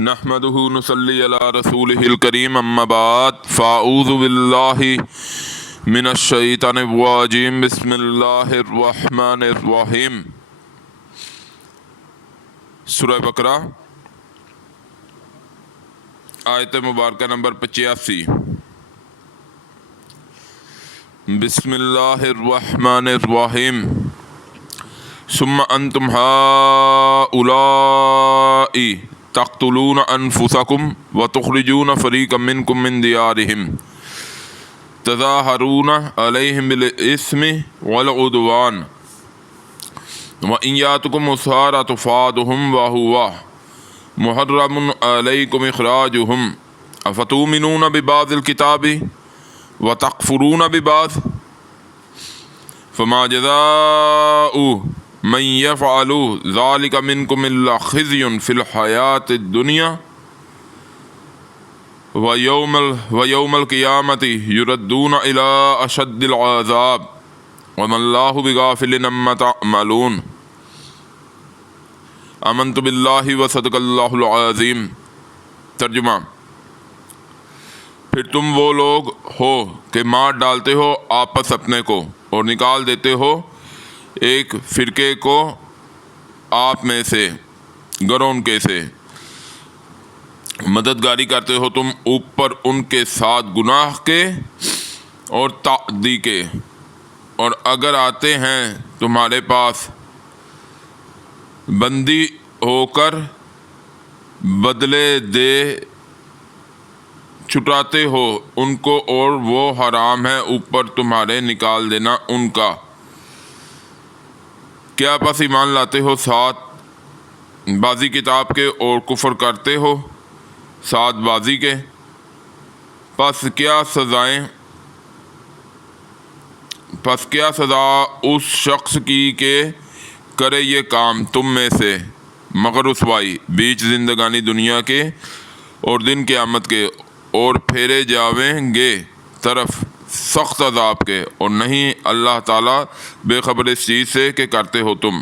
نحمده نصلی علی رسولہ الکریم اما بعد فاعوذ باللہ من الشیطان الرجیم بسم اللہ الرحمن الرحیم۔ سورہ بقرہ آیت مبارکہ نمبر 85۔ بسم اللہ الرحمن الرحیم۔ ثم انتم هؤلاء تقتلون انفسکم وتخرجون فریقا منکم من دیارہم تظاہرون علیہم بالاسم والعدوان وإن یاتکم اسارۃ فادہم وہو محرم علیکم اخراجہم افتؤمنون ببعض الکتاب وتکفرون ببعض فما جزاء من یفعل ذلک منکم الا خزی فی الحیاۃ الدنیا ویوم القیامۃ یردون الی اشد العذاب وما اللہ بغافل عما تعملون۔ آمنت باللہ وصدق اللہ العظیم۔ ترجمہ: پھر تم وہ لوگ ہو کہ مار ڈالتے ہو آپس اپنے کو اور نکال دیتے ہو ایک فرقے کو آپ میں سے گروہ کے سے، مددگاری کرتے ہو تم اوپر ان کے ساتھ گناہ کے اور تعدی کے، اور اگر آتے ہیں تمہارے پاس بندی ہو کر بدلے دے چھٹاتے ہو ان کو، اور وہ حرام ہے اوپر تمہارے نکال دینا ان کا۔ کیا پس ایمان لاتے ہو ساتھ بازی کتاب کے اور کفر کرتے ہو ساتھ بازی کے؟ پس کیا سزا اس شخص کی کہ کرے یہ کام تم میں سے مگر رسوائی بیچ زندگانی دنیا کے اور دن قیامت کے، اور پھیرے جاویں گے طرف سخت عذاب کے، اور نہیں اللہ تعالیٰ بے خبر اس چیز سے کہ کرتے ہو تم۔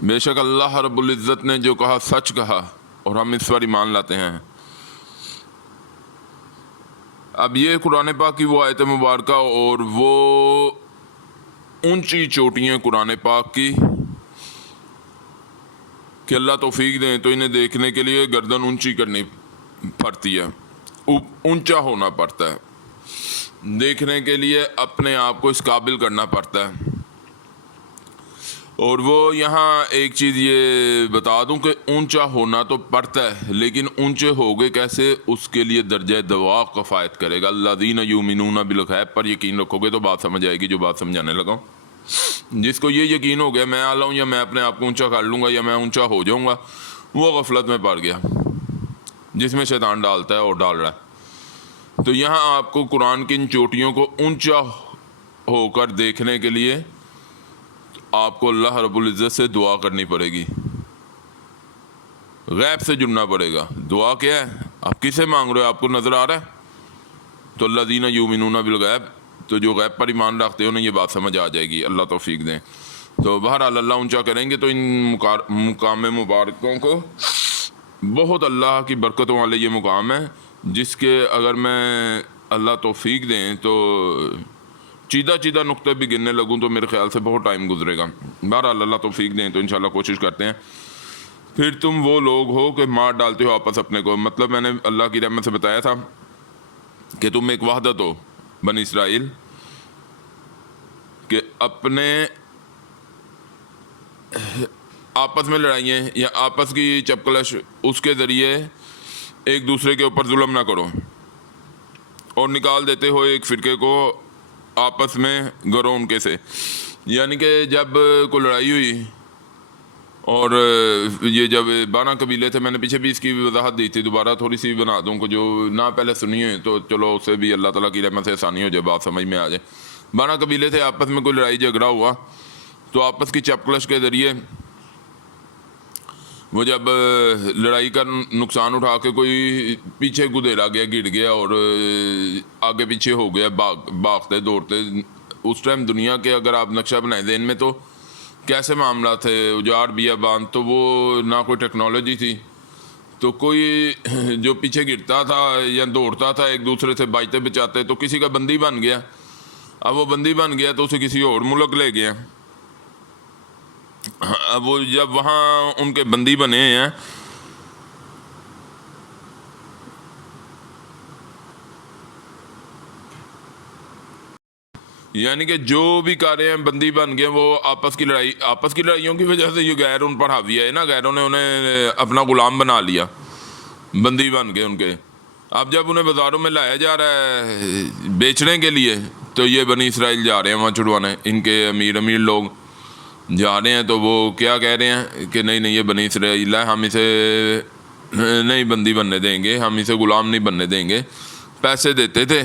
بے شک اللہ رب العزت نے جو کہا سچ کہا اور ہم اس پر ایمان لاتے ہیں۔ اب یہ قرآن پاک کی وہ آیت مبارکہ اور وہ اونچی چوٹیاں قرآن پاک کی کہ اللہ توفیق دیں تو انہیں دیکھنے کے لیے گردن اونچی کرنی پڑتی ہے، اونچا ہونا پڑتا ہے، دیکھنے کے لیے اپنے آپ کو اس قابل کرنا پڑتا ہے۔ اور وہ یہاں ایک چیز یہ بتا دوں کہ اونچا ہونا تو پڑتا ہے، لیکن اونچے ہوگے کیسے، اس کے لیے درجہ دوا کفایت کرے گا۔ الذین یؤمنون بالغیب پر یقین رکھو گے تو بات سمجھ آئے گی جو بات سمجھانے لگا ہوں۔ جس کو یہ یقین ہو گیا میں اعلیٰ ہوں یا میں اپنے آپ کو اونچا کر لوں گا یا میں اونچا ہو جاؤں گا، وہ غفلت میں پڑ گیا جس میں شیطان ڈالتا ہے اور ڈال رہا ہے۔ تو یہاں آپ کو قرآن کی ان چوٹیوں کو اونچا ہو کر دیکھنے کے لیے آپ کو اللہ رب العزت سے دعا کرنی پڑے گی، غیب سے جڑنا پڑے گا۔ دعا کیا ہے؟ آپ کسے مانگ رہے ہو؟ آپ کو نظر آ رہا ہے؟ تو الذین یؤمنون بالغیب، تو جو غیب پر ایمان رکھتے ہیں انہیں یہ بات سمجھ آ جائے گی، اللہ توفیق دیں۔ تو بہرحال اللہ اونچا کریں گے تو ان مقام مبارکوں کو، بہت اللہ کی برکتوں والے یہ مقام ہے جس کے اگر میں اللہ توفیق دیں تو چیدہ نقطے بھی گننے لگوں تو میرے خیال سے بہت ٹائم گزرے گا۔ بہرحال اللہ توفیق دیں تو انشاءاللہ کوشش کرتے ہیں۔ پھر تم وہ لوگ ہو کہ مار ڈالتے ہو آپس اپنے کو، مطلب میں نے اللہ کی رحمت سے بتایا تھا کہ تم ایک وحدت ہو بنی اسرائیل، کہ اپنے آپس میں لڑائیاں یا آپس کی چپکلش اس کے ذریعے ایک دوسرے کے اوپر ظلم نہ کرو، اور نکال دیتے ہو ایک فرقے کو آپس میں گروہ ان کے سے۔ یعنی کہ جب کوئی لڑائی ہوئی اور یہ جب 12 قبیلے تھے، میں نے پیچھے بھی اس کی وضاحت دی تھی، دوبارہ تھوڑی سی بنا دوں کہ جو نہ پہلے سنی ہوئی تو چلو اسے بھی اللہ تعالیٰ کی رحمت سے آسانی ہو جائے، بات سمجھ میں آ جائے۔ 12 قبیلے تھے، آپس میں کوئی لڑائی جھگڑا ہوا تو آپس کی چپکلش کے ذریعے وہ جب لڑائی کا نقصان اٹھا کے کوئی پیچھے گدیرا گیا، گر گیا اور آگے پیچھے ہو گیا، بھاگتے دوڑتے، اس ٹائم دنیا کے اگر آپ نقشہ بنائیں ذہن میں تو کیسے معاملات تھے، اجاڑ بیابان، تو وہ نہ کوئی ٹیکنالوجی تھی، تو کوئی جو پیچھے گرتا تھا یا دوڑتا تھا ایک دوسرے سے بچتے بچاتے تو کسی کا بندی بن گیا. اب وہ بندی بن گیا تو اسے کسی اور ملک لے گیا. اب وہ جب وہاں ان کے بندی بنے ہیں یعنی کہ جو بھی کر رہے ہیں بندی بن گئے، وہ آپس کی لڑائیوں کی وجہ سے یہ غیر ان پر حاوی ہے نا، غیروں نے انہیں اپنا غلام بنا لیا، بندی بن گئے ان کے. اب جب انہیں بازاروں میں لایا جا رہا ہے بیچنے کے لیے تو یہ بنی اسرائیل جا رہے ہیں وہاں چھڑوانے، ان کے امیر لوگ جا رہے ہیں. تو وہ کیا کہہ رہے ہیں کہ نہیں یہ بنی اسرائیل ہے، ہم اسے نہیں بندی بننے دیں گے، ہم اسے غلام نہیں بننے دیں گے. پیسے دیتے تھے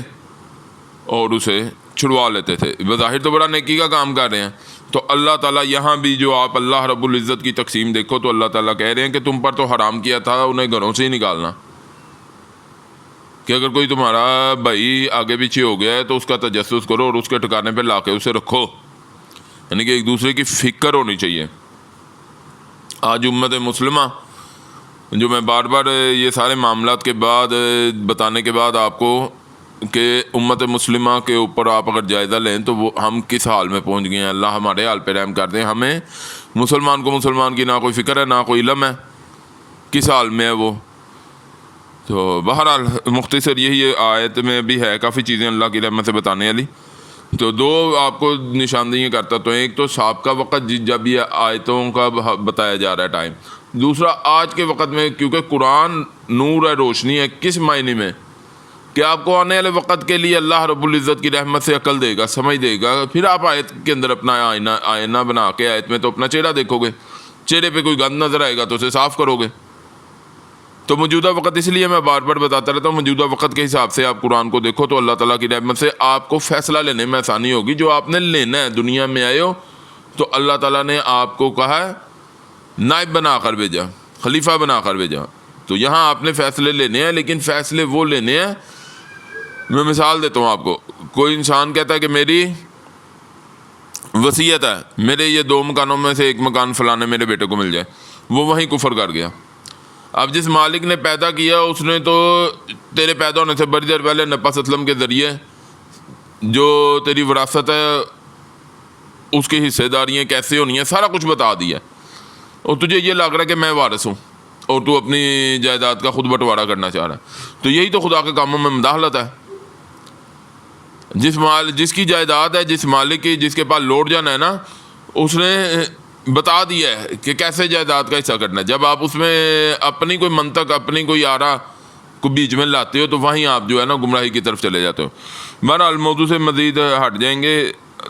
اور اسے چھڑوا لیتے تھے. بظاہر تو بڑا نیکی کا کام کر رہے ہیں. تو اللہ تعالیٰ یہاں بھی جو آپ اللہ رب العزت کی تقسیم دیکھو تو اللہ تعالیٰ کہہ رہے ہیں کہ تم پر تو حرام کیا تھا انہیں گھروں سے ہی نکالنا، کہ اگر کوئی تمہارا بھائی آگے پیچھے ہو گیا ہے تو اس کا تجسس کرو اور اس کے ٹھکانے پہ لا کے اسے رکھو. یعنی کہ ایک دوسرے کی فکر ہونی چاہیے. آج امت مسلمہ جو میں بار بار یہ سارے معاملات کے بعد بتانے کے بعد آپ کو کہ امت مسلمہ کے اوپر آپ اگر جائزہ لیں تو وہ ہم کس حال میں پہنچ گئے ہیں. اللہ ہمارے حال پہ رحم کر دیں. ہمیں مسلمان کو مسلمان کی نہ کوئی فکر ہے نہ کوئی علم ہے، کس حال میں ہے وہ. تو بہرحال مختصر یہی آیت میں بھی ہے کافی چیزیں اللہ کی رحمت سے بتانے والی. تو دو آپ کو نشاندہی کرتا تو ایک تو سابقہ وقت جب یہ آیتوں کا بتایا جا رہا ہے ٹائم، دوسرا آج کے وقت میں کیونکہ قرآن نور ہے، روشنی ہے. کس معنی میں کہ آپ کو آنے والے وقت کے لیے اللہ رب العزت کی رحمت سے عقل دے گا، سمجھ دے گا. پھر آپ آیت کے اندر اپنا آئینہ بنا کے آیت میں تو اپنا چہرہ دیکھو گے، چہرے پہ کوئی گند نظر آئے گا تو اسے صاف کرو گے. تو موجودہ وقت اس لیے میں بار بار بتاتا رہتا ہوں، موجودہ وقت کے حساب سے آپ قرآن کو دیکھو تو اللہ تعالیٰ کی رحمت سے آپ کو فیصلہ لینے میں آسانی ہوگی. جو آپ نے لینا ہے، دنیا میں آئے ہو تو اللہ تعالیٰ نے آپ کو کہا ہے نائب بنا کر بھیجا، خلیفہ بنا کر بھیجا. تو یہاں آپ نے فیصلے لینے ہیں، لیکن فیصلے وہ لینے ہیں. میں مثال دیتا ہوں آپ کو. کوئی انسان کہتا ہے کہ میری وصیت ہے، میرے یہ 2 مکانوں میں سے 1 مکان فلانے میرے بیٹے کو مل جائے، وہ وہیں کفر کر گیا. اب جس مالک نے پیدا کیا اس نے تو تیرے پیدا ہونے سے بڑی دیر پہلے نبی اسلم کے ذریعے جو تیری وراثت ہے اس کی حصے داریاں کیسے ہونی ہیں سارا کچھ بتا دیا، اور تجھے یہ لگ رہا ہے کہ میں وارث ہوں اور تو اپنی جائیداد کا خود بٹوارا کرنا چاہ رہا ہے. تو یہی تو خدا کے کاموں میں مداخلت ہے. جس کی جائیداد ہے، جس مالک کی، جس کے پاس لوٹ جانا ہے نا، اس نے بتا دیا ہے کہ کیسے جائیداد کا حصہ کرنا ہے. جب آپ اس میں اپنی کوئی منطق، اپنی کوئی آرا کو بیچ میں لاتے ہو تو وہیں آپ جو ہے نا گمراہی کی طرف چلے جاتے ہو. بہرحال موضوع سے مزید ہٹ جائیں گے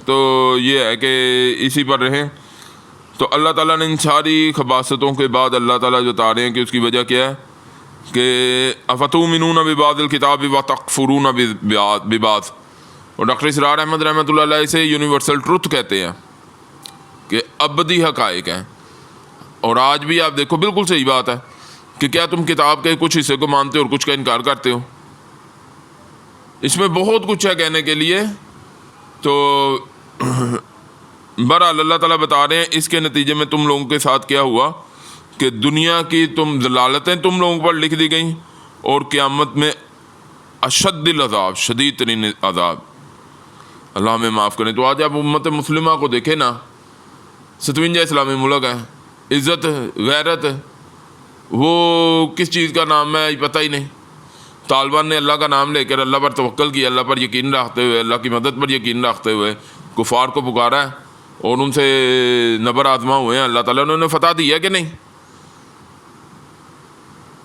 تو یہ ہے کہ اسی پر رہیں. تو اللہ تعالیٰ نے ان ساری خباستوں کے بعد اللہ تعالیٰ جو بتا رہے ہیں کہ اس کی وجہ کیا ہے کہ افتؤمنون ببعض الکتاب وتکفرون ببعض. اور ڈاکٹر اسرار احمد رحمۃ اللہ علیہ سے یونیورسل ٹروتھ کہتے ہیں کہ ابدی حقائق ہیں. اور آج بھی آپ دیکھو بالکل صحیح بات ہے کہ کیا تم کتاب کے کچھ حصے کو مانتے ہو اور کچھ کا انکار کرتے ہو. اس میں بہت کچھ ہے کہنے کے لیے. تو بہرحال اللہ تعالیٰ بتا رہے ہیں اس کے نتیجے میں تم لوگوں کے ساتھ کیا ہوا کہ دنیا کی ضلالتیں تم لوگوں پر لکھ دی گئیں اور قیامت میں اشد العذاب، شدید ترین عذاب. اللہ ہمیں معاف کریں. تو آج آپ امت مسلمہ کو دیکھیں نا، 57 اسلامی ملک ہے، عزت غیرت وہ کس چیز کا نام ہے پتہ ہی نہیں. طالبان نے اللہ کا نام لے کر اللہ پر توکل کیا، اللہ پر یقین رکھتے ہوئے، اللہ کی مدد پر یقین رکھتے ہوئے کفار کو پکارا ہے اور ان سے نبر آزما ہوئے ہیں. اللہ تعالیٰ نے انہیں فتح دی ہے کہ نہیں.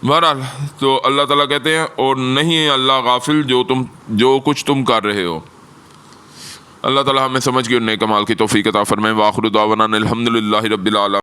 بہرحال تو اللہ تعالیٰ کہتے ہیں اور نہیں اللہ غافل جو کچھ تم کر رہے ہو. اللہ تعالیٰ ہمیں سمجھ کے اور نیک اعمال کی توفیق عطا فرمائے. وآخر دعوانا الحمد للہ رب العالمین.